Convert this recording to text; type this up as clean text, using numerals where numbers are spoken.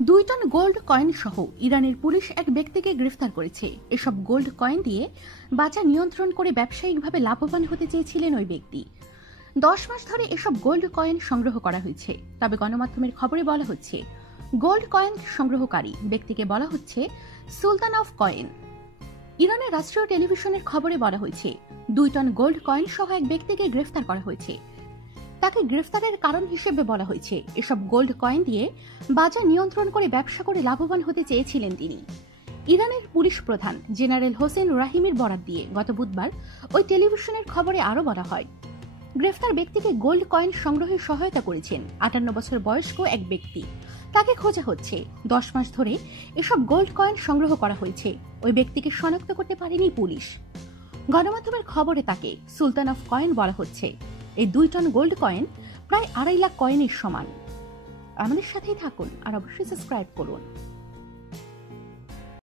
2 ton gold coin সহ ইরানের police এক ব্যক্তিকে গ্রেফতার করেছে। এসব গোল্ড কয়েন দিয়ে বাজার নিয়ন্ত্রণ করে ব্যবসায়িকভাবে লাভবান হতে চেয়েছিলেন ওই ব্যক্তি। 10 মাস ধরে এসব গোল্ড কয়েন সংগ্রহ করা হয়েছে। তবে গণমাধ্যমের খবরে বলা হচ্ছে, গোল্ড কয়েন সংগ্রহকারী ব্যক্তিকে বলা হচ্ছে সুলতান অফ কয়েন। ইরানের রাষ্ট্রীয় টেলিভিশনের খবরে বলা হয়েছে, 2 টন গোল্ড কয়েন সহ এক ব্যক্তিকে গ্রেফতার করা হয়েছে। তাকে গ্রেফতারের কারণ হিসেবে বলা হয়েছে, এসব গোল্ড কয়েন দিয়ে বাজার নিয়ন্ত্রণ করে ব্যবসা করে লাভবান হতে চেয়েছিলেন তিনি। ইরানের পুলিশ প্রধান জেনারেল হোসেন রাহিমির বরাত দিয়ে গত বুধবার ওই টেলিভিশনের খবরে আরও বলা হয়, গ্রেফতার ব্যক্তিকে গোল্ড কয়েন সংগ্রহে সহায়তা করেছেন 58 বছর বয়স্ক এক ব্যক্তি। তাকে খোঁজা হচ্ছে। 10 মাস ধরে এসব গোল্ড কয়েন সংগ্রহ করা হয়েছে। ওই ব্যক্তিকে শনাক্ত করতে পারেনি পুলিশ। গণমাধ্যমের খবরে তাকে সুলতান অফ কয়েন বলা হচ্ছে। এই 2 টন গোল্ড কয়েন প্রায় 2.5 লাখ কয়েনের সমান। আমাদের সাথেই থাকুন আর অবশ্যই সাবস্ক্রাইব করুন।